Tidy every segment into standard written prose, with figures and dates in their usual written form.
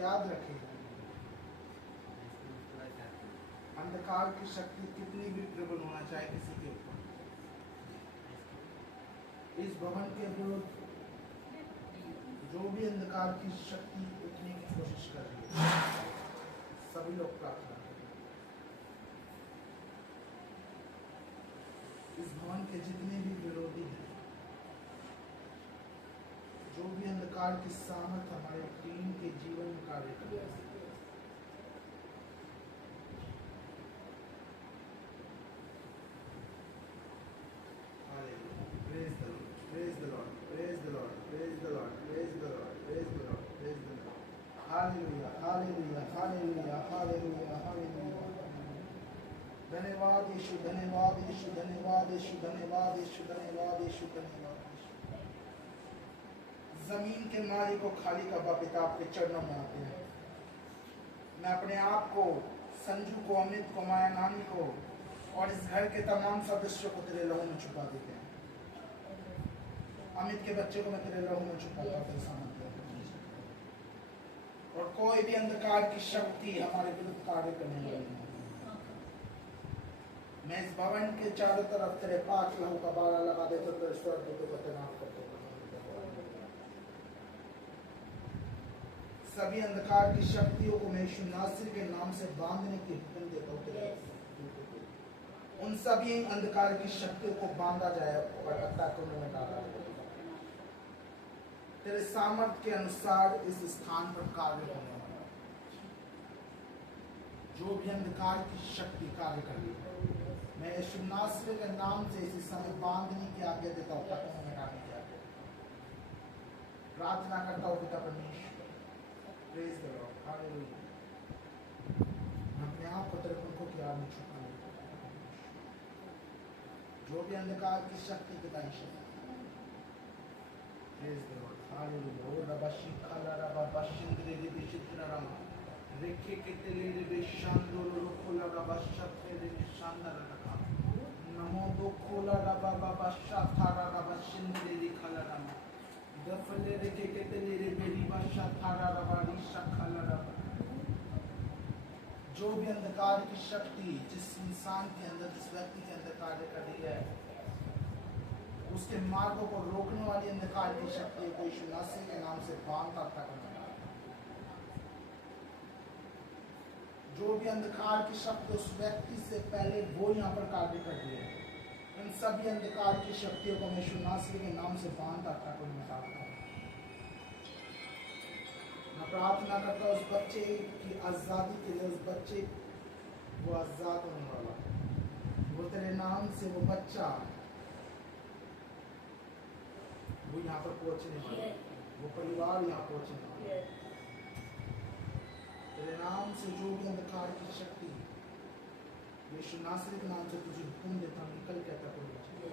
याद रखें, अंधकार की शक्ति कितनी भी प्रबल होना चाहे किसी के ऊपर, इस भवन के विरुद्ध जो भी अंधकार की शक्ति उठने की कोशिश कर रही है, सभी लोग प्रार्थना करें। इस भवन के जितने भी विरोधी हैं, जो भी अंधकार की सामर्थ हमारे टीम के जीवन में कार्य कर रहे हैं, praise the Lord, praise the Lord, praise the Lord, praise the Lord, praise the Lord, praise the Lord, praise the Lord. Hallelujah, hallelujah, hallelujah, hallelujah, hallelujah. धन्यवाद यीशु, धन्यवाद यीशु, धन्यवाद यीशु, धन्यवाद यीशु, धन्यवाद यीशु, धन्यवाद यीशु। जमीन के मालिक को खाली का पिता आपके चरणों में आते हैं। मैं अपने आप को, संजू को, अमित को, माया नानी को और इस घर के तमाम सदस्यों को तेरे लहू में छुपा देते हैं। अमित के बच्चे को मैं तेरे लहू में छुपाता हूं, तेरे सामने। और कोई भी अंधकार की शक्ति हमारे विरुद्ध कार्य करने वाली नहीं। मैं इस भवन के चारों तरफ तेरे पाक लहू का बाड़ा लगा देता हूं, तेरे स्वर्गदूतों को तैनात करता हूं। सभी अंधकार की शक्तियों को मैं यीशु नासरी के नाम से बांधने की हुक्म देता हूं तेरे। उन सभी अंधकार की शक्तियों को बांधा जाए और अत्याचार में डाला जाए। तेरे सामर्थ्य के अनुसार इस स्थान पर कार्य होने वाला, जो भी अंधकार की शक्ति कार्य कर रही है, मैं यीशु नासरी के नाम से इसी समय बांधने की आज्ञा देता हूँ, तत्वों में डालने की आज्ञा। प्रार्थना करता हूँ पिता परमेश्वर, प्रेज द लॉर्ड, हालेलुया। मैं अपने आप को तेरे पंखों की आड़ में छुपा लेता हूं। जो भी अंधकार की शक्ति पिता यीशु, प्रेज द लॉर्ड, हालेलुया। ओ रबा शिखाला रबा बशिंद्रे रे बिशित्रराम रेखे के तेले रे बेशांदो रोकोला रबा शत्रे रे शांदर रखा नमो दो खोला रबा बाबा शाथारा रबा शिंद्रे रे खाला राम दफले रेखे के तेले रे बेरी बा शाथारा रबा री शखाला रबा। जो भी अंधकार की शक्ति जिस इंसान के अंदर, जिस व्यक्ति के अंदर कार्य कर रही है, उसके मार्गों को रोकने वाली अंधकार की शक्ति को यीशु नासरी के नाम से बांधता तक। जो भी अंधकार की शक्ति उस व्यक्ति से पहले वो यहाँ पर कार्य कर रही है, उन सभी अंधकार की शक्तियों को मैं यीशु नासरी के नाम से बांधता तक मिटाता हूँ। मैं प्रार्थना करता हूँ उस बच्चे की आजादी के लिए, उस बच्चे वो आजाद होने वाला, वो तेरे नाम से वो बच्चा वो यहाँ पर पहुंचने वाला, वो परिवार यहाँ पहुंचने वाला। तेरे नाम से जो भी अंधकार की शक्ति, यीशु नासरी के नाम से तुझे हुक्म देता हूँ, निकल के तक पहुंचे।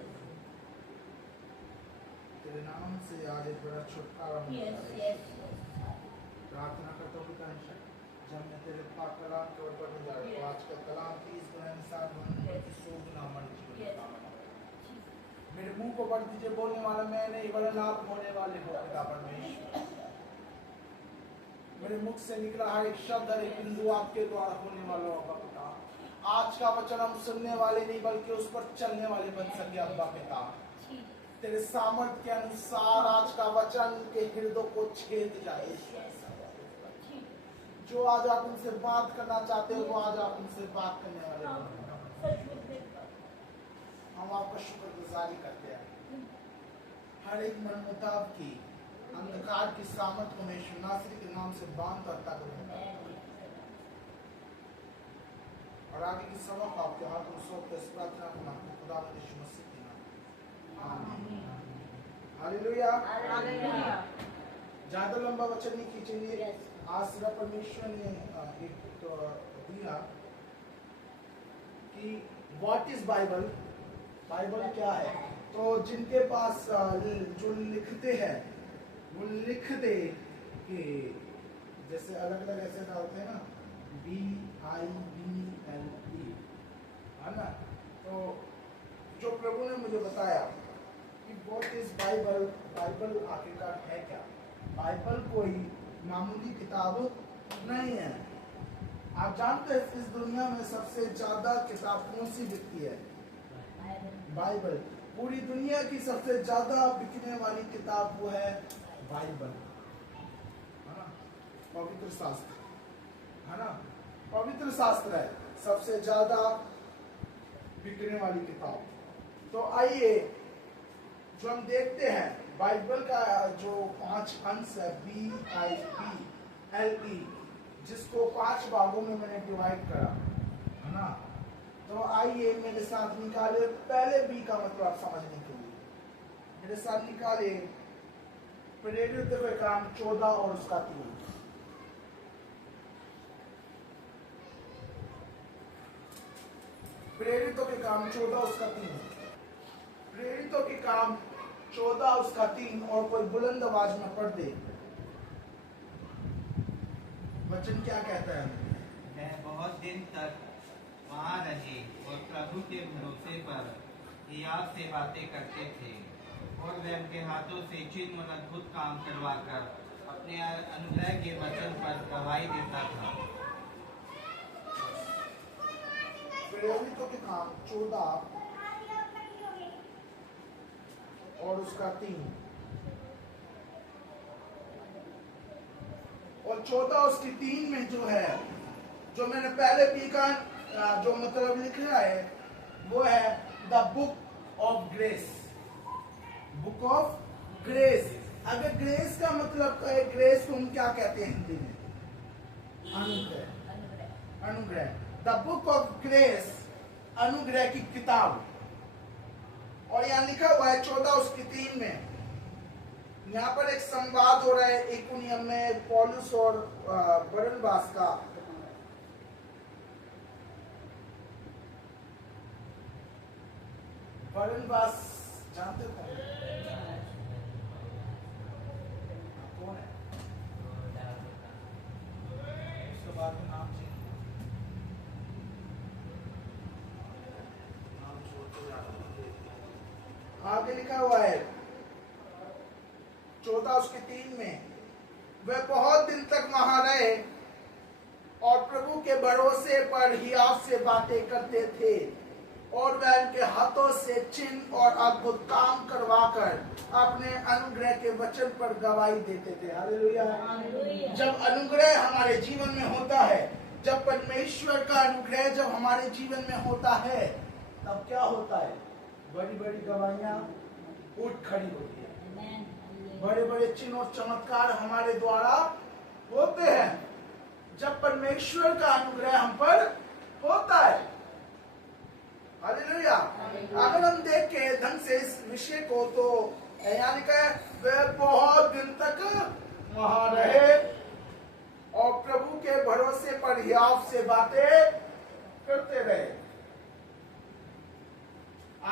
तेरे नाम से आज एक बड़ा छुटकारा होगा। प्रार्थना करता हूँ पिता, जब मैं तेरे पाक कलाम के ऊपर जा रहा हूँ, आज का कलाम 30 गुना इंसान बनने की 100 गुना मन जीवन। मेरे मुंह को बढ़ दीजिए, बोलने वाला मैं नहीं वरन आप होने वाले हो पिता परमेश्वर। मेरे मुख से निकला है एक शब्द और एक बिंदु आपके द्वारा होने वाला होगा पिता। आज का वचन हम सुनने वाले नहीं बल्कि उस पर चलने वाले बन सके अब्बा पिता। तेरे सामर्थ्य के अनुसार आज का वचन के हृदय को छेद जाए। जो आज आप उनसे बात करना चाहते हो, वो आज आप उनसे बात करने वाले हो। हम आपका शुक्रगुजारी करते हैं। हर एक मनमुताब की अंधकार की सामर्थ को मैं यीशु नासरी के नाम से बांध करता करूंगा और आगे की सबक आपके हाथ में सौंप कर इस प्रार्थना को मांगते खुदा यीशु मसीह के नाम। आमीन। हालेलुया। हालेलुया। ज्यादा लंबा वचन नहीं खींचेंगे। आज सिर्फ परमेश्वर ने एक तो दिया कि व्हाट इज बाइबल, बाइबल क्या है। तो जिनके पास जो लिखते हैं वो लिख दे कि जैसे अलग अलग ऐसे डालते हैं ना, BIBLE, है ना। तो जो प्रभु ने मुझे बताया कि व्हाट इज बाइबल, बाइबल आखिरकार है क्या। बाइबल कोई मामूली किताब नहीं है। आप जानते हैं इस दुनिया में सबसे ज्यादा किताब कौन सी बिकती है? बाइबल। पूरी दुनिया की सबसे ज्यादा बिकने वाली किताब वो है बाइबल, है ना, पवित्र शास्त्र, है ना, पवित्र शास्त्र है सबसे ज्यादा बिकने वाली किताब। तो आइए जो हम देखते हैं बाइबल का जो 5 अंश है BIBLE, जिसको 5 भागों में मैंने डिवाइड करा, है ना। तो आइए मेरे साथ निकाले, पहले बी का मतलब समझने के लिए मेरे साथ निकाले प्रेरित के काम 14 और उसका 3। प्रेरितों के काम 14 उसका 3। प्रेरितों के काम 14 उसका 3। और कोई बुलंद आवाज में पढ़ दे। वचन क्या कहता है? वह बहुत दिन तक वहाँ रहे और प्रभु के भरोसे पर हियाव से बातें करते थे, और वह उनके हाथों से चिन्ह और अद्भुत काम करवाकर अपने अनुग्रह के वचन पर गवाही देता था। प्रेरितों के काम 14 और उसका 3 और 14 उसकी 3 में जो है, जो मैंने पहले पी का जो मतलब लिख रहा है वो है the book of grace. Book of grace. अगर ग्रेस का मतलब है, ग्रेस को हम क्या कहते हैं हिंदी में? अनुग्रह। अनुग्रह। द बुक ऑफ ग्रेस, अनुग्रह की किताब। और यहाँ लिखा हुआ है 14 उसकी 3 में, यहाँ पर एक संवाद हो रहा है इकुनियम में पौलुस और बरनबास का। बरनबास जानते कौन है? उसके बाद में नाम आगे लिखा हुआ है 14 उसके 3 में, वे बहुत दिन तक वहां रहे और प्रभु के भरोसे पर हियाव से बातें करते थे, और वह उनके हाथों से चिन्ह और अद्भुत काम करवाकर अपने अनुग्रह के वचन पर गवाही देते थे। हालेलुया। जब अनुग्रह हमारे जीवन में होता है, जब परमेश्वर का अनुग्रह जब हमारे जीवन में होता है, तब क्या होता है? बड़ी बड़ी गवाहियां उठ खड़ी होती है, बड़े बड़े चिन्ह और चमत्कार हमारे द्वारा होते हैं जब परमेश्वर का अनुग्रह हम पर होता है। हालेलुया। अगर हम देखें ढंग से इस विषय को, तो यानी कि वे बहुत दिन तक वहां रहे और प्रभु के भरोसे पर हियाव से बातें करते रहे।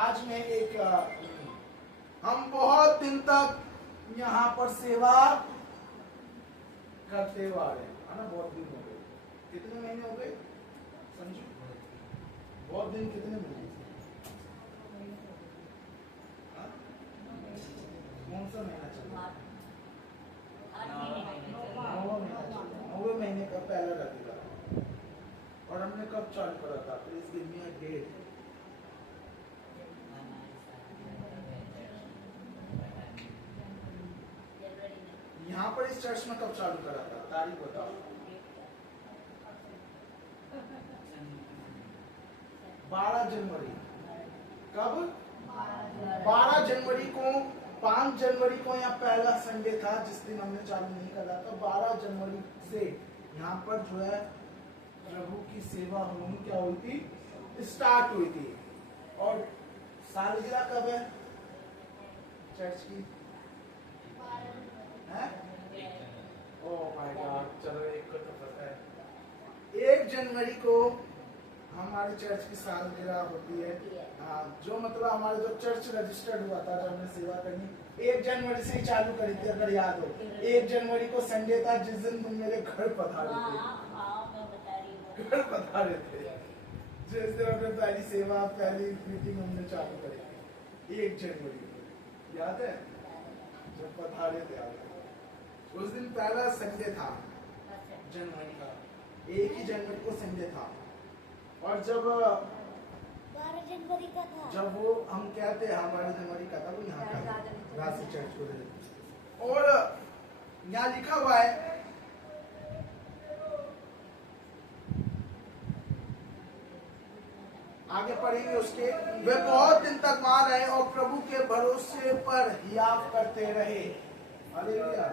आज में एक हम बहुत दिन तक यहाँ पर सेवा करते हुए आ रहे हैं, है ना। बहुत दिन हो गए। कितने महीने हो गए समझो? बहुत दिन कितने महीने? कौन सा महीना चल रहा है? 9वें महीने का पहला रविवार। और हमने कब चालू करा था? Please give me a date. यहाँ पर इस चर्च में कब चालू करा था? तारीख बताओ। 12 जनवरी। कब? 12 जनवरी को। 5 जनवरी को यहाँ पहला संडे था जिस दिन हमने चालू नहीं करा था। 12 जनवरी से यहाँ पर जो है प्रभु की सेवा होनी क्या हुई थी? स्टार्ट हुई थी। और सालगिरह कब है चर्च की? ओह माय गॉड, चलो एक को तो पता है। 1 जनवरी को हमारे चर्च की सालगिरह होती है। जो मतलब हमारा जो चर्च रजिस्टर्ड हुआ था, जब हमने सेवा करनी 1 जनवरी से ही चालू करी थी, अगर याद हो। 1 जनवरी को संडे था जिस दिन तुम मेरे घर पधारे थे। घर पधारे थे जिस दिन हमने पहली सेवा, पहली मीटिंग हमने चालू करी 1 जनवरी को, याद है? जब पधारे थे आप, उस दिन पहला संडे था। जनवरी का 1 ही जनवरी को संडे था। और जब 12 जनवरी का था। जब वो हम कहते हैं 12 जनवरी का था, वो यहाँ का राशि चर्च को दे। और यहाँ लिखा हुआ है, आगे पढ़ेंगे उसके, वे बहुत दिन तक वहां रहे और प्रभु के भरोसे पर हियाव करते रहे। हालेलुया।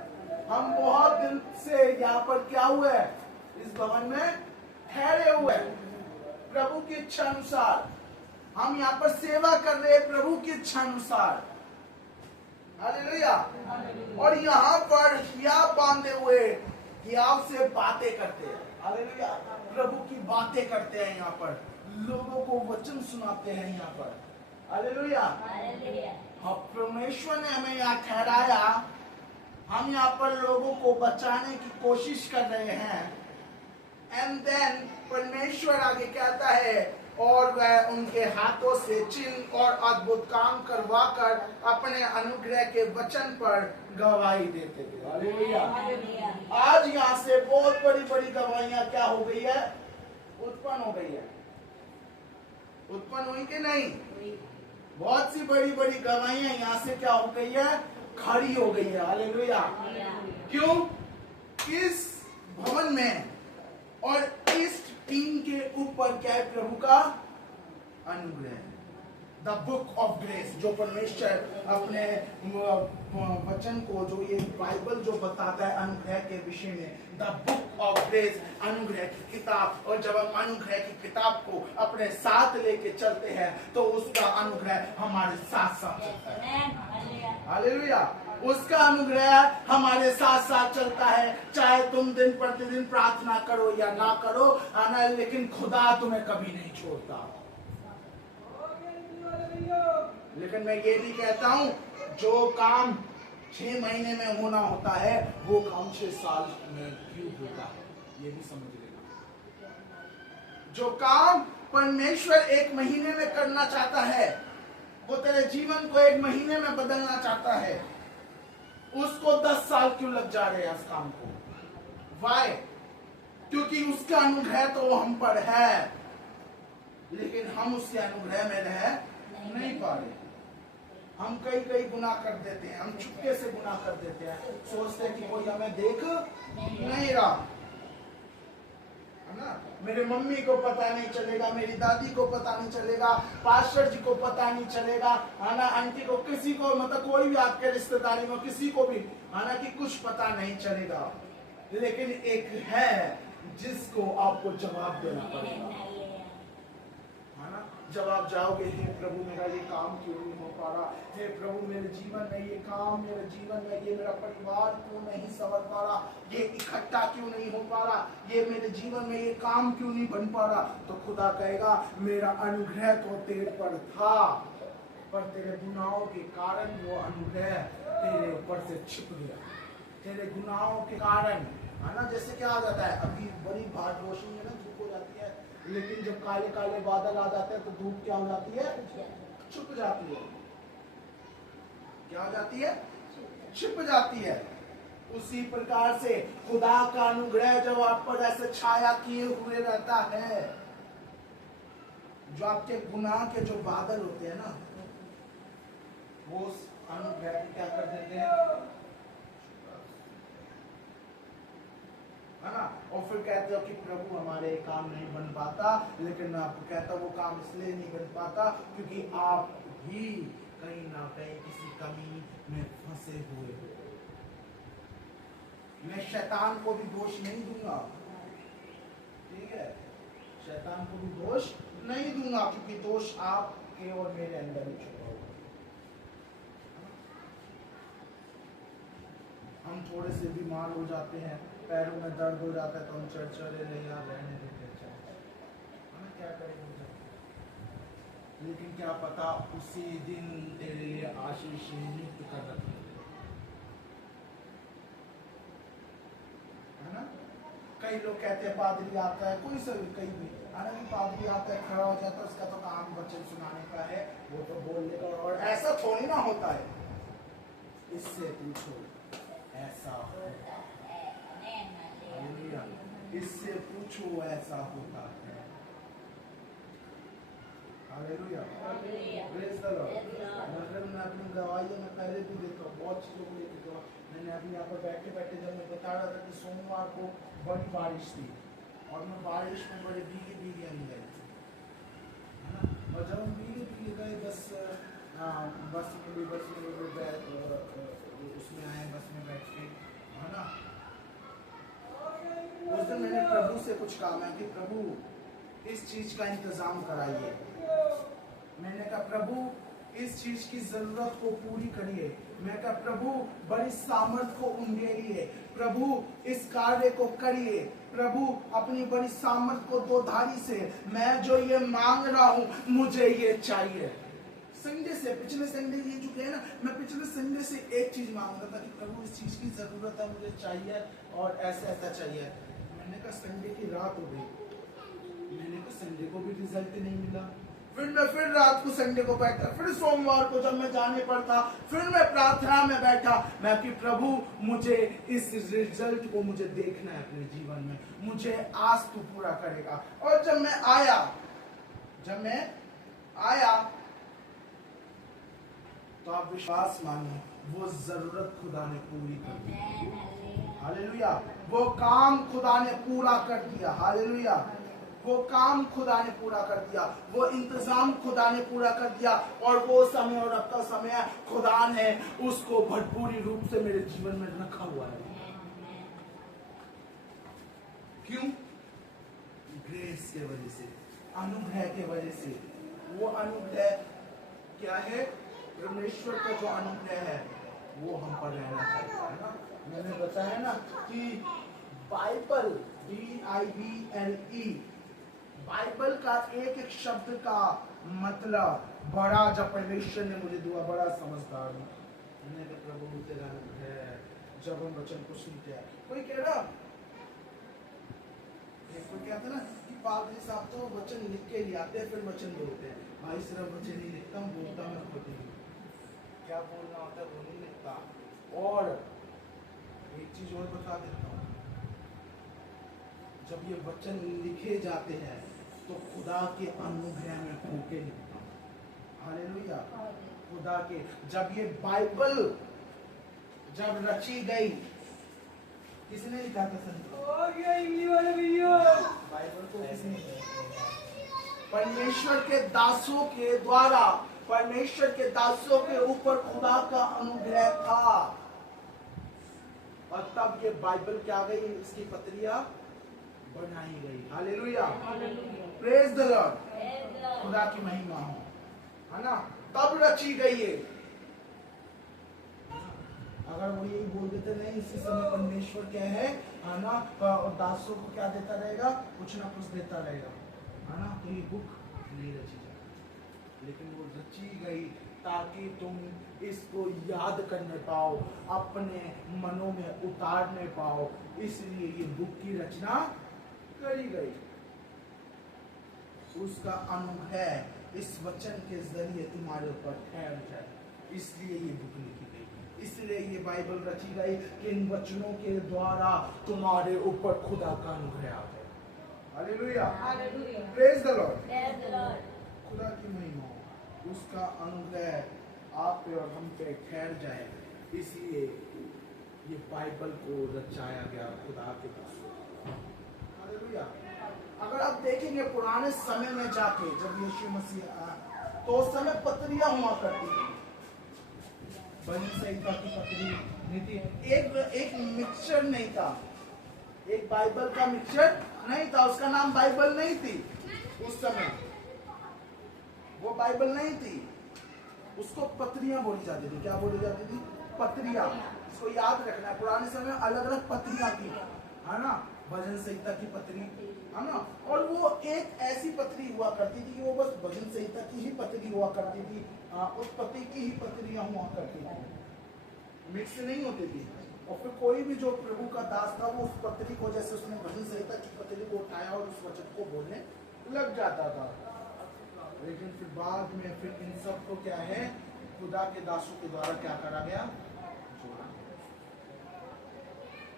हम बहुत दिन से यहाँ पर क्या हुए, इस भवन में ठहरे हुए, प्रभु की इच्छा अनुसार हम यहाँ पर सेवा कर रहे हैं, प्रभु की इच्छा अनुसार। हालेलुया। और यहाँ पर हियाव बांधे हुए, हियाव से बातें करते हैं। हालेलुया। प्रभु की बातें करते हैं, यहाँ पर लोगों को वचन सुनाते हैं यहाँ पर। हालेलुया। हाँ, परमेश्वर ने हमें यहाँ ठहराया, हम यहाँ पर लोगों को बचाने की कोशिश कर रहे हैं। एंड देन परमेश्वर आगे कहता है, और वह उनके हाथों से चिन्ह और अद्भुत काम करवाकर अपने अनुग्रह के वचन पर गवाही देते थे। हालेलुया। आज यहाँ से बहुत बड़ी बड़ी गवाहियां क्या हो गई है, उत्पन्न हो गई है। उत्पन्न हुई कि नहीं? बहुत सी बड़ी बड़ी गवाहियां यहाँ से क्या हो गई है, खड़ी हो गई है। हालेलुया। क्यों? इस भवन में और इस टीम के ऊपर क्या है, प्रभु का अनुग्रह, द बुक ऑफ ग्रेस, जो परमेश्वर अपने वचन को, जो ये बाइबल जो बताता है अनुग्रह के विषय में, द बुक ऑफ ग्रेस, अनुग्रह की किताब। और जब हम अनुग्रह की किताब को अपने साथ लेके चलते हैं तो उसका अनुग्रह हमारे साथ साथ चलता है। हालेलुया। उसका अनुग्रह हमारे साथ साथ चलता है, चाहे तुम दिन प्रतिदिन प्रार्थना करो या ना करो, आना, लेकिन खुदा तुम्हें कभी नहीं छोड़ता। लेकिन मैं ये भी कहता हूं, जो काम 6 महीने में होना होता है, वो काम 6 साल में क्यों होता है, ये भी समझ लेना। जो काम परमेश्वर 1 महीने में करना चाहता है, वो तेरे जीवन को 1 महीने में बदलना चाहता है, उसको 10 साल क्यों लग जा रहे हैं उस काम को? वाई? क्योंकि उसका अनुग्रह तो हम पर है, लेकिन हम उसके अनुग्रह में रह नहीं पा रहे। हम कई गुनाह कर देते हैं, हम चुपके से गुनाह कर देते हैं, सोचते हैं कि कोई हमें देख नहीं रहा, है ना? मेरे मम्मी को पता नहीं चलेगा, मेरी दादी को पता नहीं चलेगा, पास्टर जी को पता नहीं चलेगा, है ना, आंटी को, किसी को, मतलब कोई भी आपके रिश्तेदारी में किसी को भी, है ना, कि कुछ पता नहीं चलेगा। लेकिन एक है जिसको आपको जवाब देना पड़ेगा, है ना? जब आप जाओगे, हे प्रभु मेरा ये काम क्यों नहीं हो पा रहा, हे प्रभु मेरे जीवन में ये काम, मेरे जीवन में ये मेरा परिवार क्यों नहीं संवर पा रहा, ये इकट्ठा क्यों नहीं हो पा रहा, ये मेरे जीवन में ये काम क्यों नहीं बन पा रहा, तो खुदा कहेगा मेरा अनुग्रह तो तेरे पर था, पर तेरे गुनाहों के कारण वो अनुग्रह तेरे ऊपर से छिप गया। तेरे गुनाहों के कारण, है ना, जैसे क्या आ जाता है, अभी बड़ी भाट रोशनी है ना, धूप हो जाती है, लेकिन जब काले काले बादल आ जाते हैं तो धूप क्या हो जाती है, छुप जाती है। क्या हो जाती है? छिप जाती है। उसी प्रकार से खुदा का अनुग्रह जब आप पर ऐसे छाया किए हुए रहता है, जो आपके गुनाह के जो बादल होते हैं ना, वो उस अनुग्रह को क्या कर देते हैं, है ना? और फिर कहते हो कि प्रभु हमारे काम नहीं बन पाता, लेकिन मैं आपको कहता हूँ वो काम इसलिए नहीं बन पाता क्योंकि आप भी कहीं ना कहीं किसी कमी में फंसे हुए हो। मैं शैतान को भी दोष नहीं दूंगा, ठीक है? शैतान को भी दोष नहीं दूंगा, क्योंकि दोष आपके और मेरे अंदर ही छुपा हुआ है। हम थोड़े से बीमार हो जाते हैं, पैरों में दर्द हो जाता है, तो हम चर्च चले नहीं, यार रहने देते हैं, हम क्या करेंगे? लेकिन क्या पता उसी दिन तेरे लिए आशीष नियुक्त कर रखी है ना? कई लोग कहते हैं पादरी आता है, कोई सा भी, कहीं भी आना, पादरी आता है, खड़ा हो जाता है, उसका तो काम वचन सुनाने का है, वो तो बोल लेगा, और ऐसा थोड़ी ना होता है। इससे पूछो, ऐसा होता है। हालेलुया। इससे पूछो ऐसा होता है। हालेलुया। Praise the Lord. मतलब मैं अपनी गवाही में पहले भी देता हूँ, बहुत चीजों को लेकर गवाह। मैंने अभी यहाँ पर बैठे बैठे जब मैं बता रहा था कि सोमवार को बड़ी बारिश थी और मैं बारिश में बड़े भीगे भीगे हम गए, है ना। और जब हम भीगे भीगे गए बस उसमें आए, बस में बैठ के, है ना। उस दिन मैंने प्रभु से कुछ कहा, मैं कि प्रभु इस चीज का इंतजाम कराइए। मैंने कहा प्रभु इस चीज की जरूरत को पूरी करिए। मैं कहा प्रभु बड़ी सामर्थ को उंडेलिए, प्रभु इस कार्य को करिए, प्रभु अपनी बड़ी सामर्थ को दो धारी से मैं जो ये मांग रहा हूं मुझे ये चाहिए। संडे से, पिछले संडे ये जो है ना, मैं पिछले संडे से एक चीज मांग रहा था कि प्रभु इस चीज की जरूरत है, मुझे चाहिए और ऐसा ऐसा चाहिए। मैंने कहा संडे की रात हो गई, मैंने कहा संडे को भी रिजल्ट नहीं मिला। फिर रात को संडे को बैठा, फिर सोमवार को जब मैं जाने पर था फिर मैं प्रार्थना में बैठा। मैं कि प्रभु मुझे इस रिजल्ट को मुझे देखना है अपने जीवन में, मुझे आज तू पूरा करेगा। और जब मैं आया तो आप विश्वास मानो वो जरूरत खुदा ने पूरी कर दी। हालेलुया। वो काम खुदा ने पूरा कर दिया। हालेलुया। वो काम खुदा ने पूरा कर दिया, वो इंतजाम खुदा ने पूरा कर दिया। और वो समय और अब का समय खुदा ने उसको भरपूरी रूप से मेरे जीवन में रखा हुआ है। क्यों? ग्रेस के वजह से, अनुग्रह के वजह से। वो अनुग्रह क्या है? परमेश्वर का जो अनुग्रह है वो हम पर रहना चाहिए, है ना। मैंने बताया ना कि बाइबल, BIBLE, बाइबल का एक एक शब्द का मतलब बड़ा, जब परमेश्वर ने मुझे दिया, बड़ा समझदार हूँ। मैंने कहा प्रभु तेरा अनुग्रह, जब हम वचन को सुनते हैं। कोई कह रहा, कोई कहता ना कि पादरी साहब तो वचन लिख के ले आते हैं फिर वचन बोलते हैं। भाई सिर्फ वचन नहीं लिखता हूँ, बोलता मैं खुद ही। क्या बोलना होता है वो नहीं लिखता। और एक चीज और बता देता हूँ, जब ये वचन लिखे जाते हैं तो खुदा के अनुग्रह में होके लिखता हूँ। हालेलुया। खुदा के, जब ये बाइबल जब रची गई, किसने लिखा था? बाइबल को किसने लिखा? परमेश्वर के दासों के द्वारा, परमेश्वर के दासों के ऊपर खुदा का अनुग्रह था। और तब ये बाइबल क्या गई, इसकी पत्रियां बनाई गई। हालेलुया। Praise the Lord. खुदा की महिमा हो, है ना। तब रची गई है। अगर वो यही बोल देते नहीं इसी समय परमेश्वर क्या है ना, और दासों को क्या देता रहेगा, कुछ ना कुछ देता रहेगा, है ना, तो ये बुक नहीं रची जाती। लेकिन वो रची गई ताकि तुम इसको याद करने पाओ, अपने मनों में उतारने पाओ, इसलिए ये बुक की रचना करी गई। उसका अनुग्रह इस वचन के जरिए तुम्हारे ऊपर ठहर जाए, इसलिए ये बुक लिखी गई, इसलिए ये बाइबल रची गई कि इन वचनों के द्वारा तुम्हारे ऊपर खुदा का अनुग्रह आ जाए। हालेलुया। Praise the Lord. खुदा की महिमा, उसका अनुग्रह आप पे और हम पे ठहर जाए, इसलिए ये बाइबल को रचाया गया खुदा के पास। हालेलुया। अगर आप देखेंगे पुराने समय में जाके, जब यीशु मसीह आया तो उस समय पत्रियां हुआ करती थी, भजन संहिता की पत्री नहीं थी, एक मिक्सचर नहीं था, एक बाइबल का मिक्सचर नहीं था, उसका नाम बाइबल नहीं थी। उस समय वो बाइबल नहीं थी, उसको पत्रियां बोली जाती थी। क्या बोली जाती थी? पत्रियां। इसको याद रखना है, पुराने समय अलग अलग पत्रियां थी, है ना। भजन संहिता की पत्री, है ना। और वो एक ऐसी पत्री हुआ करती थी कि वो बस भजन संहिता की ही पत्री हुआ करती थी, उस पत्री की ही पत्रियां हुआ करती थी, मिक्स नहीं होती थी। और फिर कोई भी जो प्रभु का दास था वो उस पत्री को, जैसे उसने भजन संहिता की पत्री को उठाया और उस वचन को बोलने लग जाता था। लेकिन फिर बाद में फिर इन सब को क्या है, खुदा के दासों के द्वारा क्या करा गया, जोड़ा।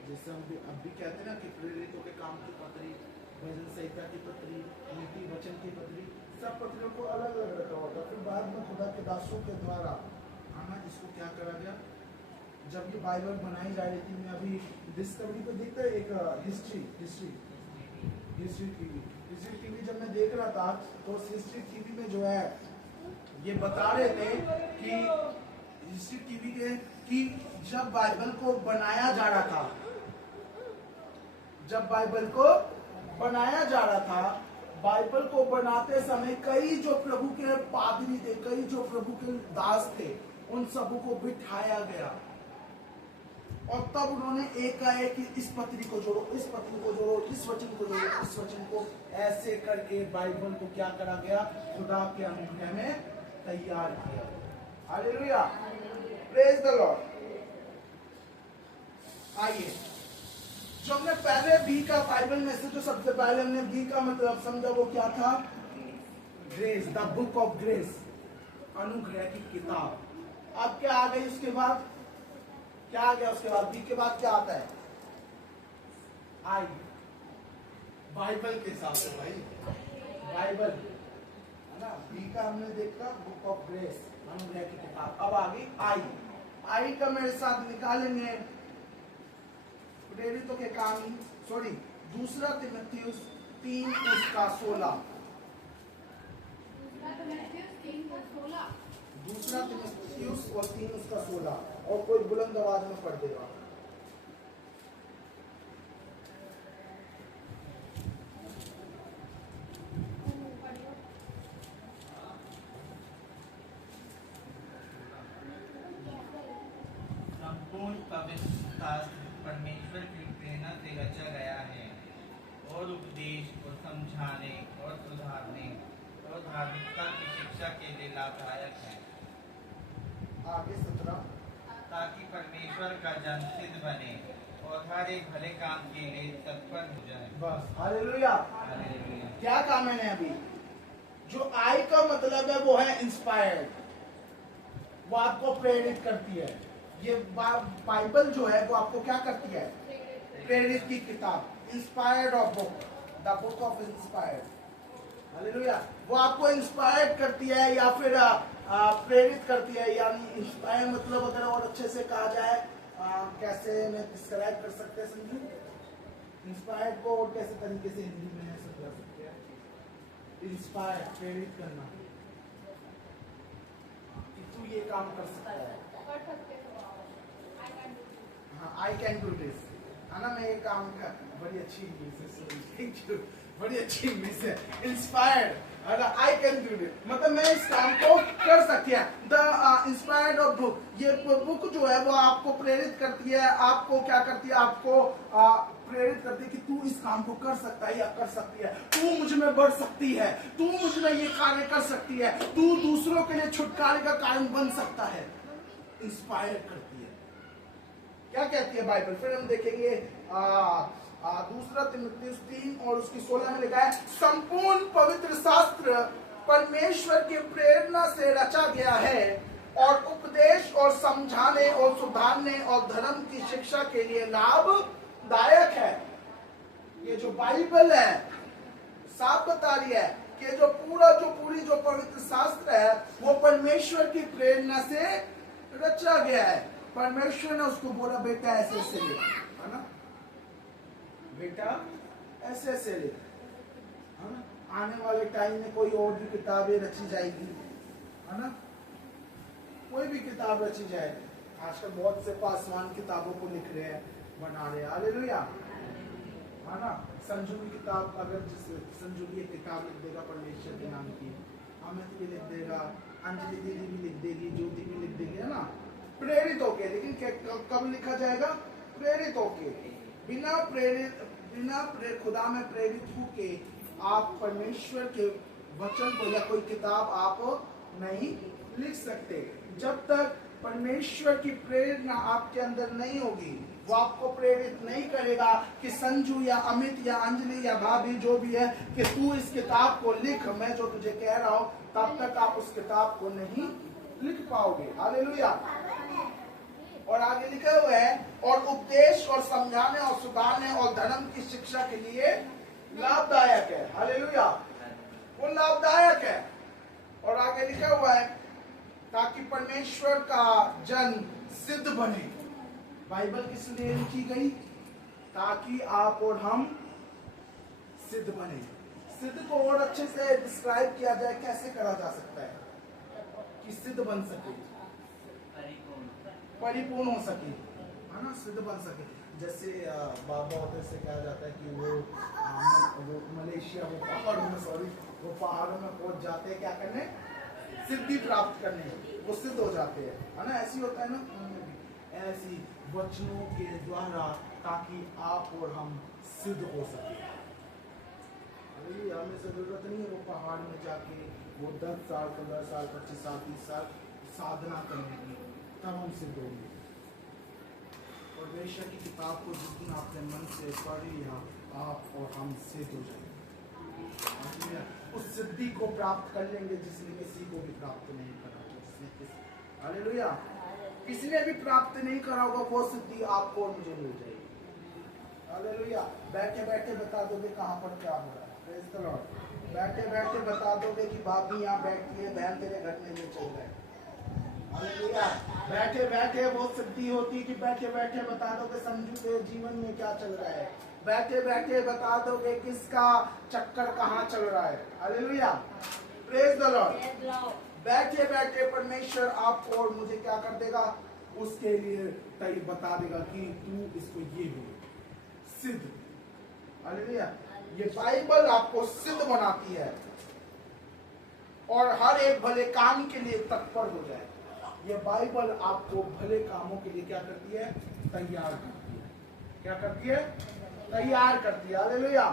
जैसे हम भी अब भी कहते हैं ना कि प्रेरितों के काम की पत्री, भजन संहिता की पत्री, नीति वचन की पत्री, सब पत्रियों को अलग अलग रखा हुआ था। फिर बाद में खुदा के दासों के द्वारा इसको क्या करा गया, जब ये बाइबल बनाई जा रही थी, मैं अभी डिस्कवरी पे देखता है एक हिस्ट्री टीवी जब मैं देख रहा था, तो हिस्ट्री टीवी में जो है ये बता रहे थे कि हिस्ट्री टीवी के कि जब बाइबल को बनाया जा रहा था, बाइबल को बनाते समय कई जो प्रभु के पादरी थे, कई जो प्रभु के दास थे, उन सबों को बिठाया गया और तब उन्होंने एक इस पत्री को जोड़ो, इस पत्री को जोड़ो, इस वचन को जोड़ो, इस वचन को, ऐसे करके बाइबल को क्या करा गया, खुदा के अनुग्रह में तैयार किया। Hallelujah, praise the Lord. आइए, जो हमने पहले बी का बाइबल में से जो सबसे पहले हमने बी का मतलब समझा, वो क्या था, grace, the book of grace, अनुग्रह की किताब। अब क्या आ गई उसके बाद, क्या आ गया उसके बाद, बी के बाद क्या आता है, आई, बाइबल के साथ है भाई, बाइबल है ना। बी का हमने देखा बुक ऑफ ग्रेस, अनुग्रह की किताब। अब आ गई आई का मेरे साथ निकालेंगे प्रेरितों के काम, सॉरी, दूसरा तीमुथियुस 3:16, दूसरा तीमुथियुस और 3:16, और कोई बुलंद आवाज में पढ़ देगा। संपूर्ण पवित्र शास्त्र परमेश्वर की प्रेरणा से रचा गया है और उपदेश और समझाने और सुधारने और धार्मिकता की शिक्षा के लिए लाभदायक है, आगे 17, ताकि परमेश्वर का जन सिद्ध बने और हर एक भले काम के लिए तत्पर हो जाए। बस, हालेलुया। हालेलुया। क्या काम है अभी, जो आई का मतलब है वो है इंस्पायर्ड, वो आपको प्रेरित करती है। ये बाइबल जो है वो आपको क्या करती है, प्रेरित की किताब, inspired of book, the book of inspired, hallelujah. वो आपको इंस्पायर्ड करती है या फिर प्रेरित करती है। यानी इंस्पायर मतलब अगर और अच्छे से कहा जाए, कैसे मैं डिस्क्राइब कर सकते हैं समझू, इंस्पायर्ड को और कैसे तरीके से हिंदी में समझा सकते हैं, इंस्पायर, प्रेरित करना, कि तू ये काम कर सकता है, हाँ, आई कैन डू दिस, है ना। मैं ये काम कर, बड़ी अच्छी इंग्लिश है, बड़ी अच्छी इंग्लिश है, inspired, I can do this, मतलब मैं इस काम को कर सकती है। द इंस्पायर्ड ऑफ बुक, ये बुक जो है वो आपको प्रेरित करती है, आपको क्या करती है, आपको प्रेरित करती है कि तू इस काम को कर सकता है या कर सकती है, तू मुझ में बढ़ सकती है, तू मुझ में ये कार्य कर सकती है, तू दूसरों के लिए छुटकारे का कारण बन सकता है। इंस्पायर करती है। क्या कहती है बाइबल, फिर हम देखेंगे दूसरा तीमुथियुस 3 और उसकी 16 में लिखा है, संपूर्ण पवित्र शास्त्र परमेश्वर की प्रेरणा से रचा गया है और उपदेश और समझाने और सुधारने और धर्म की शिक्षा के लिए लाभदायक है। ये जो बाइबल है साफ बता रही है कि जो पूरी पवित्र शास्त्र है वो परमेश्वर की प्रेरणा से रचा गया है। परमेश्वर ने उसको बोला, बेटा ऐसे ऐसे लिख, है ना, बेटा ऐसे ऐसे लिख, है ना। आने वाले टाइम में कोई और भी किताबें रची जाएगी, है ना, कोई भी किताब रची जाएगी। आजकल बहुत से पासवान किताबों को लिख रहे हैं, बना रहे हैं, हालेलुया, है ना। संजू की किताब, अगर जिस संजू की किताब लिख देगा परमेश्वर के नाम की, अमित भी लिख देगा, अंजलि दीदी भी लिख देगी, ज्योति भी लिख देगी, है ना, प्रेरित होके। लेकिन कब लिखा जाएगा, प्रेरित होके, बिना खुदा में प्रेरित होके आप परमेश्वर के वचन को या कोई किताब आप नहीं लिख सकते। जब तक परमेश्वर की प्रेरणा आपके अंदर नहीं होगी, वो आपको प्रेरित नहीं करेगा कि संजू या अमित या अंजलि या भाभी जो भी है कि तू इस किताब को लिख, मैं जो तुझे कह रहा हूं, तब तक आप उस किताब को नहीं लिख पाओगे। हालेलुया। और आगे लिखा हुआ है और उपदेश और समझाने और सुधारने और धर्म की शिक्षा के लिए लाभदायक है। हालेलुया, वो लाभदायक है। और आगे लिखा हुआ है ताकि परमेश्वर का जन सिद्ध बने। बाइबल किस लिए लिखी गई? ताकि आप और हम सिद्ध बने। सिद्ध को और अच्छे से डिस्क्राइब किया जाए, कैसे करा जा सकता है कि सिद्ध बन सके, परिपूर्ण हो सके, है ना, सिद्ध बन सके। जैसे बाबा होते से कहा जाता है कि वो मलेशिया, वो पहाड़ों में पहुंच जाते हैं, क्या करने? सिद्धि प्राप्त करने, वो सिद्ध हो जाते हैं, है ना। ऐसी होता है ना, ऐसी वचनों के द्वारा, ताकि आप और हम सिद्ध हो सके। हमें से जरूरत नहीं है वो पहाड़ में जाके वो 10 साल 15 साल 25 साल 30 साल साधना करने की, तब हम सिद्ध होंगे। और वेश्या की किताब को जिस दिन आपने मन से पढ़ लिया, आप और हम सिद्ध हो जाएंगे। उस सिद्धि को प्राप्त कर लेंगे जिसने किसी को भी प्राप्त नहीं करा। हालेलुया, किसी ने भी प्राप्त नहीं करा होगा वो सिद्धि आपको और मुझे मिल जाएगी। हालेलुया, बैठे बैठे बता दोगे कहाँ पर क्या हो रहा है। Praise the Lord. बैठे बैठे बता दोगे कि भाभी यहाँ बैठी है, बहन तेरे घर में नहीं चल रहा है। हालेलुया, बैठे बैठे वो सिद्धि होती कि बैठे बैठे बता दोगे संजू के जीवन में क्या चल रहा है। बैठे बैठे बता दोगे किसका चक्कर कहाँ चल रहा है। Hallelujah, praise the Lord. बैठे बैठे परमेश्वर आपको और मुझे क्या कर देगा? उसके लिए तय बता देगा कि तू इसको ये हो सिद्ध। हालेलुया, ये बाइबल आपको सिद्ध बनाती है और हर एक भले काम के लिए तत्पर हो जाए। ये बाइबल आपको भले कामों के लिए क्या करती है? तैयार करती है। क्या करती है? तैयार करती है। हालेलुया,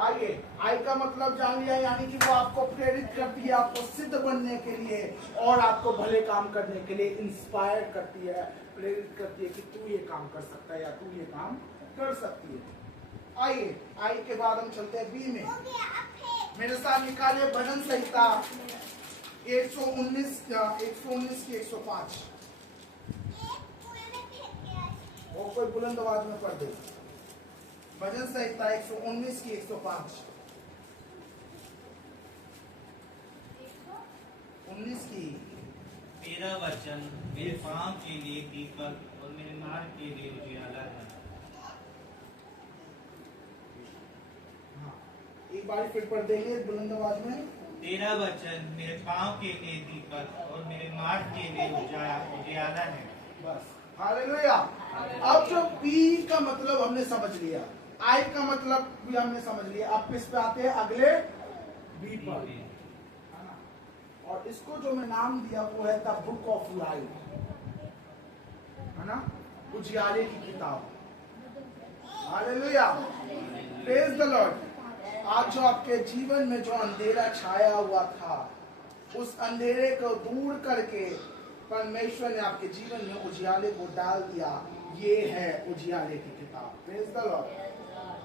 आइए, आई का मतलब जान लिया, यानी कि वो आपको प्रेरित करती है, आपको सिद्ध बनने के लिए और आपको भले काम करने के लिए इंस्पायर करती है, प्रेरित करती है कि तू ये काम कर सकता है या तू ये काम कर सकती है। आइए, आई के बाद हम चलते हैं बी में। मेरे साथ निकाले भजन संहिता 119 की 105। वो कोई बुलंद आवाज में पढ़ दे। भजन संहिता 119 की 105। 19 की। तेरा वचन मेरे पाँव के लिए दीपक और मेरे मार्ग के लिए उजियाला है। हाँ, एक बार फिर पढ़ देंगे बुलंद आवाज में। तेरा वचन मेरे पाँव के लिए दीपक और मेरे मार्ग के लिए उजियाला है। बस, हालेलुया। अब जो बी का मतलब हमने समझ लिया, आई का मतलब भी हमने समझ लिया। अब किस पे आते हैं? अगले बी पर, है ना। और इसको जो मैं नाम दिया वो है द बुक ऑफ लाइफ, है ना, उजियाले की किताब। Hallelujah, praise the Lord. आज जो आपके जीवन में जो अंधेरा छाया हुआ था, उस अंधेरे को दूर करके परमेश्वर ने आपके जीवन में उजियाले को डाल दिया। ये है उजियाले की किताब। Praise the Lord,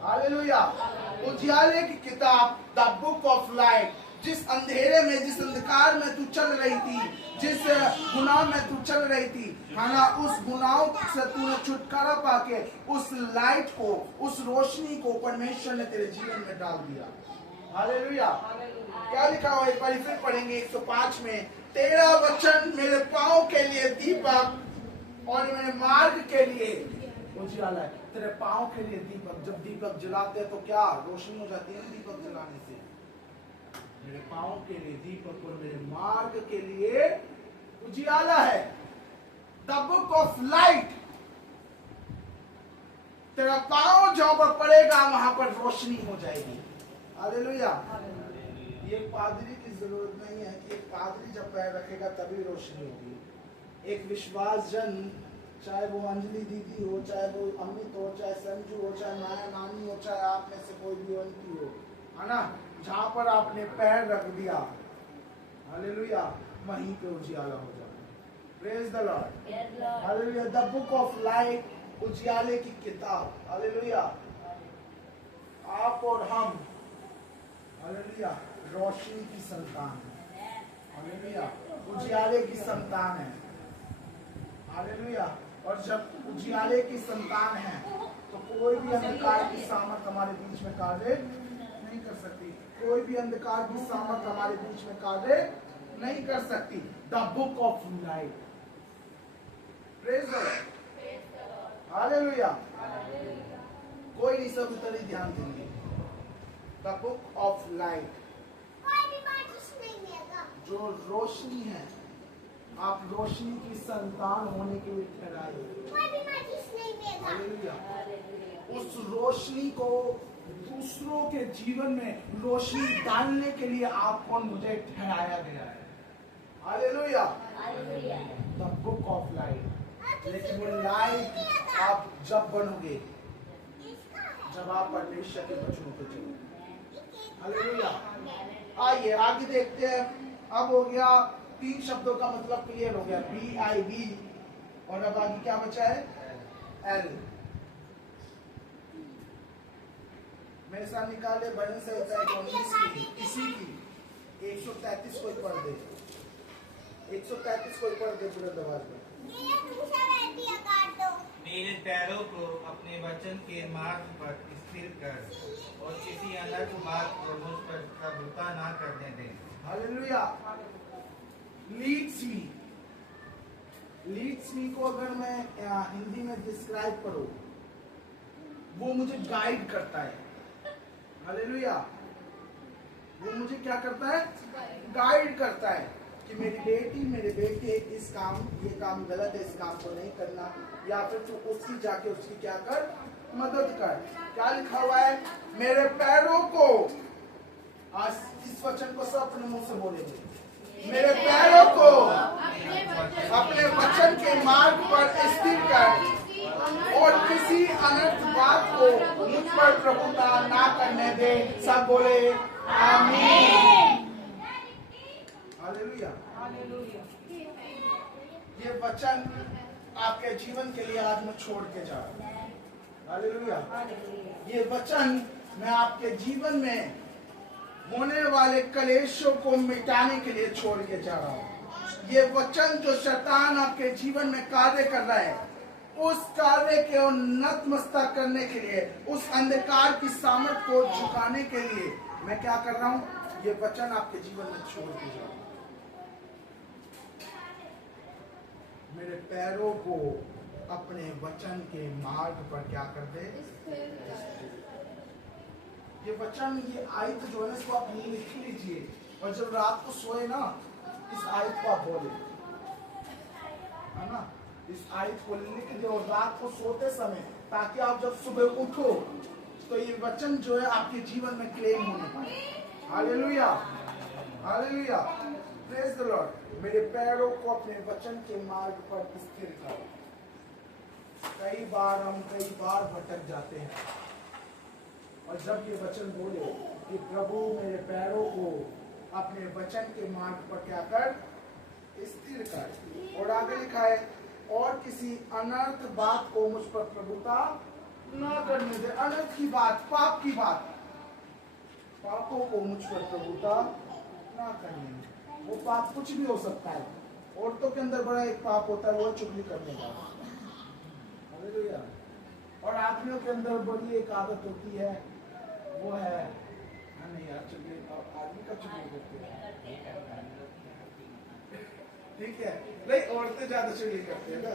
hallelujah. उजियाले की किताब, द बुक ऑफ लाइफ। जिस अंधेरे में, जिस अंधकार में तू चल रही थी, जिस गुनाह में तू चल रही थी, है ना, उस गुनाह से तूने छुटकारा पाके उस लाइट को, उस रोशनी को परमेश्वर ने तेरे जीवन में डाल दिया। हालेलुया। क्या लिखा हुआ? एक बार फिर पढ़ेंगे 105 में। तेरा वचन मेरे पाँव के लिए दीपक और मेरे मार्ग के लिए उजियाला है। तेरे पाँव के लिए दीपक। जब दीपक जलाते हैं तो क्या रोशनी हो जाती है ना दीपक जलाने से। मेरे पाँव के लिए दीपक और मेरे मार्ग के लिए उजियाला है। The book of light. तेरा पाँव जहां पर पड़ेगा वहां पर रोशनी हो जाएगी। हालेलुया। ये पादरी की जरूरत नहीं है कि एक पादरी जब पैर रखेगा तभी रोशनी होगी। एक विश्वास जन, चाहे वो अंजलि दीदी हो, चाहे वो अमित हो, चाहे संजू हो, चाहे माया नानी हो, चाहे आप में से कोई भी अंती हो, है ना, जहां पर आपने पैर रख दिया, हालेलुया, वहीं पे उजियाला हो जाए। Praise the Lord, hallelujah. The book of life, उजियाले की किताब। हालेलुया। आप और हम, हालेलुया, रोशनी की संतान है। हालेलुया, उजियाले की संतान है। हालेलुया, और जब उजियाले की संतान है तो कोई भी अंधकार की सामर्थ हमारे बीच में कार्य नहीं कर सकती। कोई भी अंधकार की सामर्थ हमारे बीच में कार्य नहीं कर सकती। The book of life, praise the Lord, hallelujah. कोई नहीं, सब उतर ही ध्यान देंगे। द बुक ऑफ लाइफ, जो रोशनी है, आप रोशनी की संतान होने के लिए ठहराए। हालेलुया। उस रोशनी को दूसरों के जीवन में रोशनी डालने के लिए आपको मुझे ठहराया गया है। Hallelujah. The book of life. लेकिन वो लाइट आप जब बनोगे, जब आप परमेश्वर के वचनों पे चलोगे। हालेलुया। आइए आगे देखते हैं। अब हो गया 3 शब्दों का मतलब क्लियर हो गया, BIB, और अब आगे क्या बचा है? L। मेरे साथ निकाले भजन संहिता 19 की, इसी की 133 कोई पढ़ दे, 133 कोई पढ़ दे बुलंद आवाज में। मेरे पैरों को अपने वचन के मार्ग पर स्थिर कर और किसी अनर्थ बात को मुझ पर प्रभुता ना करने दे। हालेलुया। लीड्स मी को अगर मैं हिंदी में डिस्क्राइब करूं, वो मुझे गाइड करता है। हालेलुया। वो मुझे क्या करता है? गाइड करता है कि मेरी बेटी, मेरे बेटे, इस काम, ये काम गलत है, इस काम को नहीं करना, या फिर तू उसकी जाके उसकी क्या कर, मदद कर। क्या लिखा हुआ है? मेरे पैरों को, आज इस वचन को सब अपने मुंह से बोलेंगे, मेरे पैरों को अपने वचन के मार्ग पर स्थिर कर और किसी अनर्थ बात को मुझ पर प्रभुता ना करने दे। सब बोले आमीन। हालेलुया। ये वचन आपके जीवन के लिए आज मैं छोड़ के जा रहा हूं। हालेलुया। ये वचन मैं आपके जीवन में होने वाले कलेशों को मिटाने के लिए छोड़ के जा रहा हूं। ये वचन जो शैतान आपके जीवन में कार्य कर रहा है, उस कार्य को नतमस्तक करने के लिए, उस अंधकार की सामर्थ को झुकाने के लिए मैं क्या कर रहा हूं? ये वचन आपके जीवन में छोड़ के जा रहा हूं। मेरे पैरों को अपने वचन के मार्ग पर क्या कर दे? ये वचन, ये आयत जो है ना, इसको आप लिख लीजिए और जब रात को सोए ना, इस आयत को आप बोले, है ना, इस आयत को लिख दे और रात को सोते समय, ताकि आप जब सुबह उठो तो ये वचन जो है आपके जीवन में क्लेम होने पाए। Hallelujah, hallelujah, praise the Lord. मेरे पैरों को अपने वचन के मार्ग पर स्थिर करो। कई बार भटक जाते हैं, और जब ये वचन बोले कि प्रभु मेरे पैरों को अपने वचन के मार्ग पर क्या कर? स्थिर कर। और आगे लिखा है, और किसी अनर्थ बात को मुझ पर प्रभुता न करने दे। अनर्थ की बात, पाप की बात, पापों को मुझ पर प्रभुता न करने दे। वो पाप कुछ भी हो सकता है। औरतों के अंदर बड़ा एक पाप होता है, वो चुगली करने का। हालेलुया। और आदमियों के अंदर बड़ी एक आदत होती है, वो है नहीं यार, चुगली आदमी कब चुगली करते हैं? ठीक है, नहीं, औरतें ज्यादा चुगली करती है ना।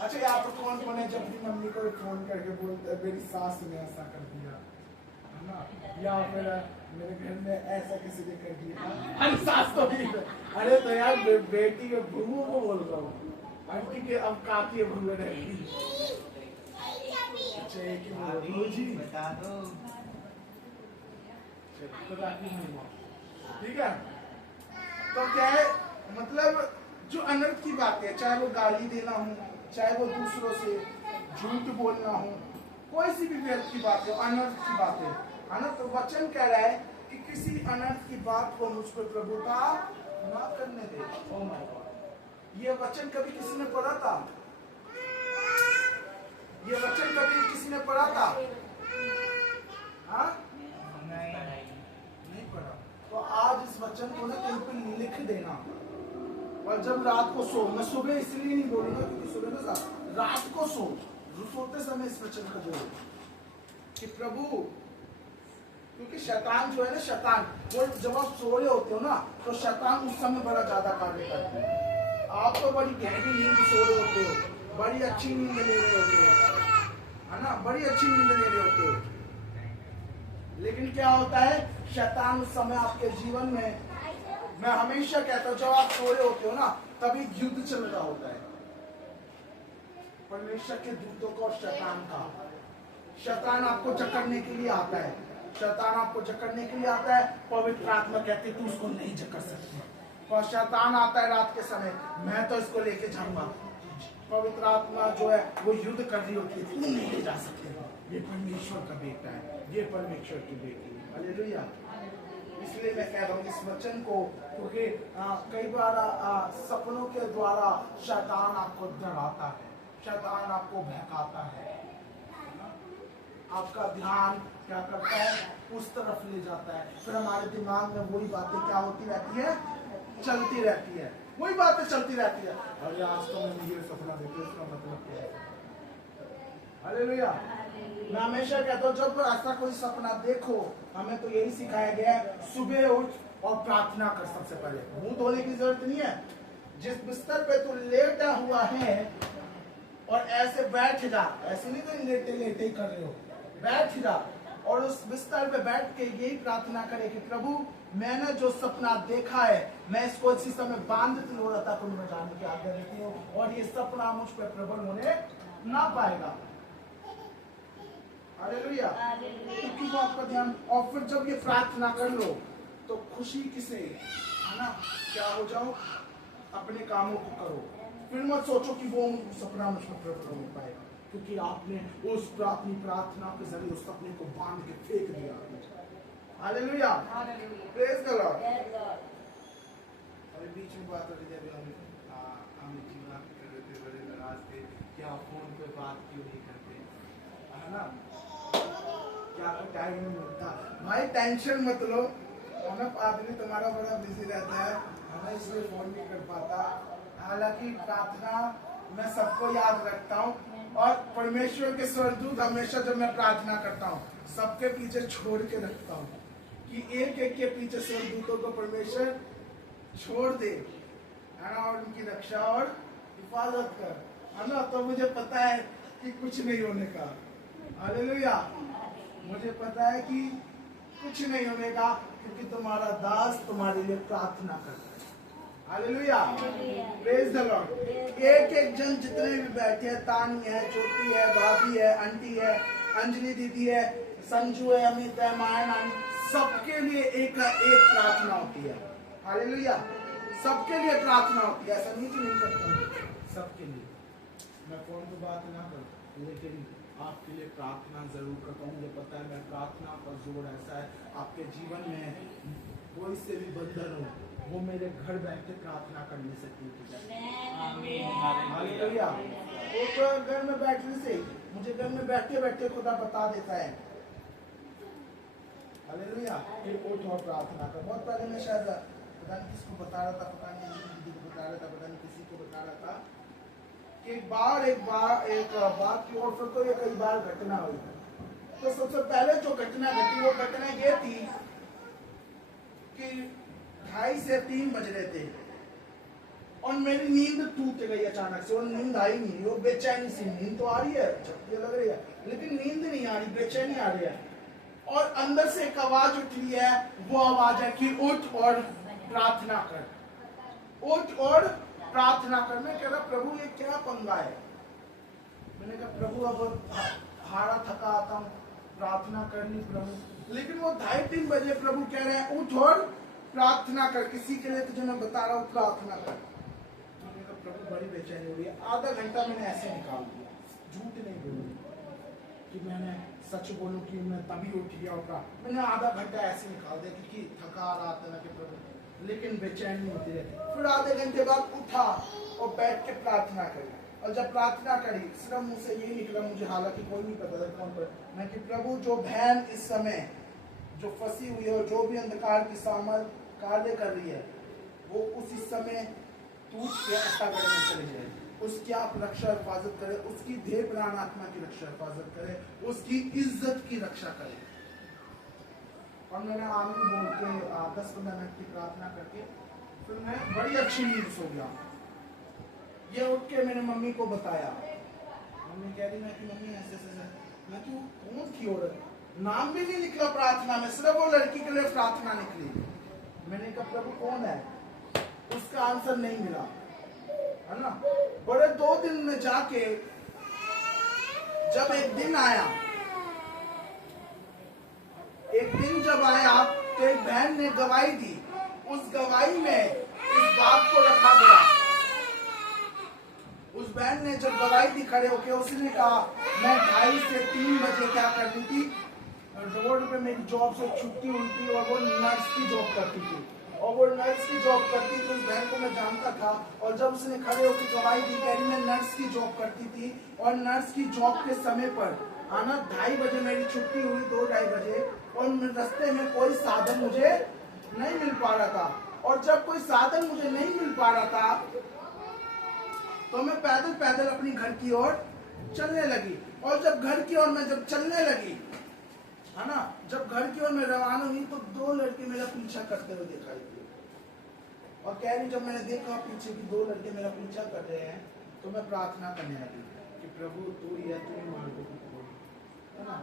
अच्छा, यहाँ पर कौन कौन है जब भी मम्मी को फोन करके बोलते है मेरी सास ने ऐसा कर दिया, है ना, या फिर मेरे घर में ऐसा किसी ने कर दिया? अरे सास तो ठीक है, अरे तो यार बेटी के बहू को बोल रहा हूँ, आंटी के अब काकी बहू रहेगी। अच्छा, एक ही जी बता दो। ठीक है। तो क्या है मतलब, जो अनर्थ की बात है, चाहे वो गाली देना हो, चाहे वो दूसरों से झूठ बोलना हो, कोई सी भी व्यर्थ की बात है, अनर्थ की बात है ना, तो वचन कह रहा है कि किसी अनर्थ की बात को मुझ पर प्रभुता ना करने दे। ओह माय गॉड, ये वचन कभी किसी ने पढ़ा था? ये वचन कभी किसी ने पढ़ा था? हाँ, नहीं पढ़ा। तो आज इस वचन को ना कहीं पर लिख देना और जब रात को सो, मैं सुबह इसलिए नहीं बोलूंगा क्योंकि सुबह ना रात को सोते समय इस वचन का बोलो कि प्रभु, क्योंकि शैतान जो है ना, शैतान वो जब आप सो रहे होते हो ना तो शैतान उस समय बड़ा ज्यादा कार्य करता है। आप तो बड़ी गहरी नींद सो रहे होते हो, बड़ी अच्छी नींद ले रहे होते हो, है ना, बड़ी अच्छी नींद ले रहे होते हो, लेकिन क्या होता है, शैतान उस समय आपके जीवन में, मैं हमेशा कहता हूँ जब आप सो रहे होते हो ना तभी युद्ध चल रहा होता है परमेश्वर के दूतों को और शैतान का। शैतान आपको जकड़ने के लिए आता है, शैतान आपको जकड़ने के लिए आता है। पवित्र आत्मा कहते तू उसको नहीं जकड़ सकती, और शैतान आता है रात के समय, मैं तो इसको लेके जाऊंगा। पवित्र आत्मा जो है वो युद्ध कर रही होती है, तू नहीं ले जा सकते, ये परमेश्वर का बेटा है, ये परमेश्वर की बेटी है। हालेलुया। इसलिए मैं कह रहा हूँ इस वचन को, क्योंकि कई बार सपनों के द्वारा शैतान आपको डराता है, शैतान आपको बहकाता है, आपका ध्यान क्या करता है, उस तरफ ले जाता है। फिर हमारे दिमाग में वही बातें क्या होती रहती है, चलती रहती है, वही बातें चलती रहती है। अरे आज तो मैं ये सपना देखा, इसका मतलब क्या है। हालेलुया। मैं हमेशा कहता हूँ जब ऐसा कोई सपना देखो, हमें तो यही सिखाया गया है, सुबह उठ और प्रार्थना कर। सबसे पहले मुंह धोने की जरूरत नहीं है, जिस बिस्तर पे तू लेटा हुआ है और ऐसे बैठ जा, ऐसे नहीं तो लेटे लेटे ही कर रहे हो, बैठ जा और उस बिस्तर पे बैठ के यही प्रार्थना करे कि प्रभु मैंने जो सपना देखा है मैं इसको इसी समय बांध तिलोड़ता को मैं जाने की आज्ञा देती हूँ, और ये सपना मुझ पर प्रबल होने ना पाएगा। हालेलुया। क्योंकि वो आपका ध्यान, और फिर जब ये प्रार्थना कर लो तो खुशी किसे, है ना, क्या हो जाओ, अपने कामों को करो। फिर मत सोचो कि वो सपना मुझ पर प्रबल हो पाएगा, क्योंकि आपने उस अपनी प्रार्थना के जरिए उस सपने को बांध के फेंक दिया। हालेलुया। Praise the Lord. अभी बीच में बात हो रही थी, हम जीवन कर रहे थे, बड़े नाराज थे, क्या फोन पे बात क्यों नहीं करते, है ना, क्या टाइम नहीं मिलता। भाई टेंशन मत लो, है ना, आदमी तुम्हारा बड़ा बिजी रहता है, हमें इसलिए फोन नहीं कर पाता। हालांकि प्रार्थना मैं सबको याद रखता हूँ, और परमेश्वर के स्वर्गदूत हमेशा जब मैं प्रार्थना करता हूँ सबके पीछे छोड़ के रखता हूँ कि एक एक के पीछे स्वर्गदूतों को परमेश्वर छोड़ दे, है ना, और उनकी रक्षा और हिफाजत कर, है ना। तो मुझे पता है कि कुछ नहीं होने का। हालेलुया। मुझे पता है कि कुछ नहीं होने का, क्योंकि तुम्हारा दास तुम्हारे लिए प्रार्थना करता है। हालेलुया। Praise the Lord. एक एक जन जितने भी बैठे हैं, तानी है, ज्योति है, भाभी है, आंटी है, अंजलि दीदी है, संजू है, अमित है, माया नानी, सबके लिए एक प्रार्थना होती है। हालेलुया। सबके लिए प्रार्थना होती है, ऐसा नहीं कि नहीं करता हूँ, सबके लिए। मैं फोन पे बात ना करूँ, लेकिन आपके लिए प्रार्थना जरूर करता हूँ। मुझे पता है, मैं प्रार्थना का जोर ऐसा है, आपके जीवन में कोई से भी बंधन हो, वो मेरे घर बैठ के प्रार्थना करने से टूट जाए। हालेलुया। वो तो घर में बैठने से, मुझे घर में बैठते बैठते खुदा बता देता है। हालेलुया। एक और प्रार्थना कर। बहुत पहले मैं शायद पता नहीं किसको बता रहा था, पता नहीं दीदी को बता रहा था, पता नहीं किसी को बता रहा था कि एक बात की, और फिर तो ये कई बार घटना हुई। तो सबसे पहले जो घटना घटी वो घटना ये थी कि 2:30 से 3 बज रहे थे और मेरी नींद टूट गई अचानक से, और नींद आई नहीं, वो बेचैनी सी, नींद तो आ रही है, झपकी लग रही है, लेकिन नींद नहीं आ रही, बेचैनी आ रही है। और अंदर से एक आवाज उठ रही है, वो आवाज है कि उठ और प्रार्थना कर, उठ और प्रार्थना कर। मैं कह रहा प्रभु ये क्या पंगा है। मैंने कहा प्रभु अब हारा थका आता हूँ, प्रार्थना करनी प्रभु। लेकिन वो 2:30-3 बजे प्रभु कह रहे हैं उठ और प्रार्थना कर, किसी के लिए तुझे मैं बता रहा हूँ प्रार्थना कर। मैंने कहा प्रभु बड़ी बेचैनी हो रही है। आधा घंटा मैंने ऐसे निकाल दिया, झूठ नहीं बोलूँ कि मैंने सच बोलूं कि मैं तभी उठ गया होगा, मैंने आधा घंटा ऐसे निकाल दिया क्योंकि थका रहा था ना कि प्रभु, लेकिन बेचैनी होती रही। फिर आधे घंटे बाद उठा और बैठ के प्रार्थना करी, और जब प्रार्थना करी सिर्फ मुझ से यही निकला, मुझे हालांकि कोई नहीं पता था कौन पर, मैं कि प्रभु जो बहन इस समय जो फंसी हुई है और जो भी अंधकार की सामल कार्य कर रही है, वो उसी समय टूट के अट्टागढ़ में चले जाए, उसकी आप रक्षा हिफाजत करे, उसकी देह प्राण आत्मा की रक्षा हिफाजत करे, उसकी इज्जत की रक्षा करे। और मैंने आमीन बोल के 10-15 मिनट की प्रार्थना करके फिर मैं बड़ी अच्छी नींद सो गया। ये उठ के मैंने मम्मी को बताया, मम्मी कह रही मैं कि मम्मी ऐसे ऐसे, मैं क्यों कौन थी औरत, नाम भी नहीं निकला प्रार्थना में, सिर्फ वो लड़की के लिए प्रार्थना निकली। मैंने कहा प्रभु कौन है, उसका आंसर नहीं मिला, है ना। बड़े 2 दिन में जाके जब एक दिन आया, एक दिन जब आया तो एक बहन ने गवाही दी, उस गवाही में इस बात को रखा गया। उस बहन ने जब गवाही दी खड़े होके, उसने कहा मैं 2:30 से 3 बजे क्या करती थी, रोड पे मेरी जॉब से छुट्टी हुई थी और वो नर्स की जॉब करती थी, और वो नर्स की जॉब करती थी। उस बहन को मैं जानता था, और जब उसने खड़े होकर गवाही दी, कह रही मैं नर्स की जॉब करती थी और नर्स की जॉब के समय पर आना 2:30 बजे मेरी छुट्टी हुई, 2-2:30 बजे, और रास्ते में कोई साधन मुझे नहीं मिल पा रहा था। और जब कोई साधन मुझे नहीं मिल पा रहा था तो मैं पैदल पैदल अपनी घर की ओर चलने लगी। और जब घर की ओर मैं जब चलने लगी, है ना, जब घर की ओर मैं रवाना हुई तो 2 लड़के मेरा पीछा करते हुए दिखाई दिए। और कह रही जब मैंने देखा पीछे की 2 लड़के मेरा पीछा कर रहे हैं तो मैं प्रार्थना करने लगी कि प्रभु तू ही है, तू ही मार्ग को खोल, है ना।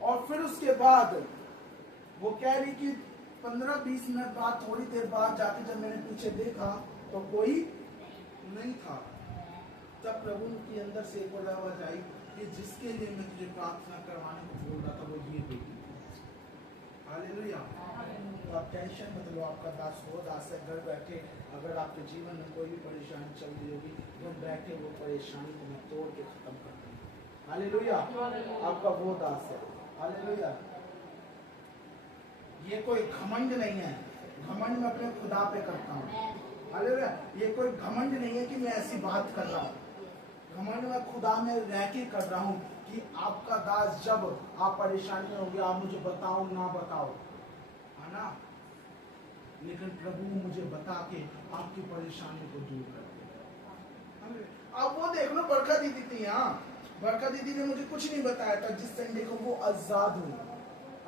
और फिर उसके बाद वो कह रही कि 15-20 मिनट बाद, थोड़ी देर बाद जाके जब मैंने पीछे देखा तो कोई नहीं था। तब प्रभु के अंदर से एक आवाज आई कि जिसके लिए मैं तुझे प्रार्थना करवाने को बोल रहा था वो ये बेटी। हालेलुया। तो आप टेंशन मत लो, आपका दास वो दास है, घर बैठे अगर आपके जीवन में कोई भी परेशानी चल रही होगी, घर बैठे वो परेशानी को मैं तोड़ के खत्म कर दूँ। हालेलुया। आपका वो दास है। हालेलुया। ये कोई घमंड नहीं है, घमंड मैं अपने खुदा पे करता हूँ। हालेलुया। ये कोई घमंड नहीं है कि मैं ऐसी बात कर रहा हूँ, घमंड मैं खुदा में रह के कर रहा हूँ कि आपका दास जब आप परेशानी में होंगे आप मुझे बताओ ना बताओ, है ना, लेकिन प्रभु मुझे बता के आपकी परेशानी को दूर कर देगा। अब वो देख लो, बरखा दीदी थी यहाँ, बरखा दीदी ने मुझे कुछ नहीं बताया था जिस संडे को वो आजाद हुई,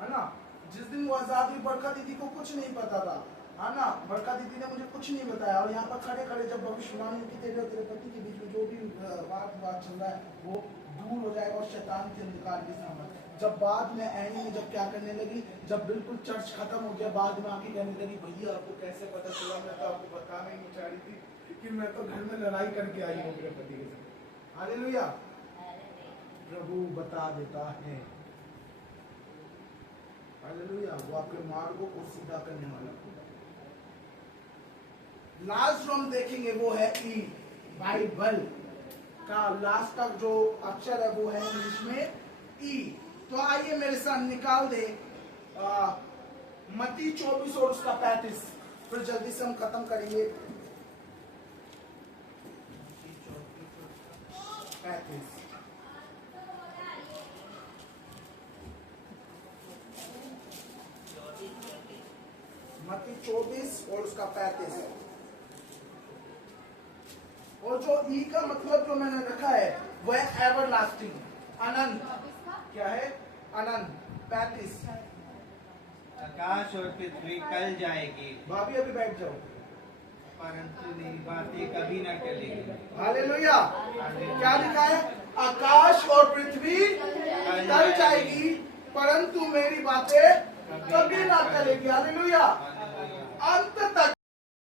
है ना। जिस दिन वो आजाद हुई बरखा दीदी को कुछ नहीं पता था, है ना। बरखा दीदी ने मुझे कुछ नहीं बताया। और यहाँ पर खड़े खड़े जब भविष्यवाणी की तेरे और तेरे पति के बीच में जो भी बात चल रहा है वो दूर हो जाएगा और शैतान के अंधकार की सामत। जब बाद में एनी ने जब क्या करने लगी, जब बिल्कुल चर्च खत्म हो गया, बाद में आके कहने लगी भैया आपको कैसे पता चला, मैं तो आपको बताना ही नहीं चाह रही थी कि मैं तो घर में लड़ाई करके आई हूँ मेरे पति के साथ। हालेलुया। प्रभु बता देता है। हालेलुया। वो आपके मार्गों को सीधा करने वाला। लास्ट हम देखेंगे वो है ई, बाइबल का लास्ट तक जो अक्षर है वो है इंग्लिश में ई। तो आइए मेरे साथ निकाल दे मत्ती 24 और उसका 35, फिर जल्दी से हम खत्म करेंगे। 35 मत्ती 24 और उसका 35। और जो ई का मतलब जो मैंने रखा है वह है एवरलास्टिंग, अनंत। क्या है? अनंत। 35। आकाश और पृथ्वी टल जाएगी भाभी अभी बैठ जाओ, परंतु मेरी बातें कभी न टलेगी। हालेलुया। क्या लिखा है? आकाश और पृथ्वी टल जाएगी परंतु मेरी बातें कभी ना टलेगी। हालेलुया। अंत तक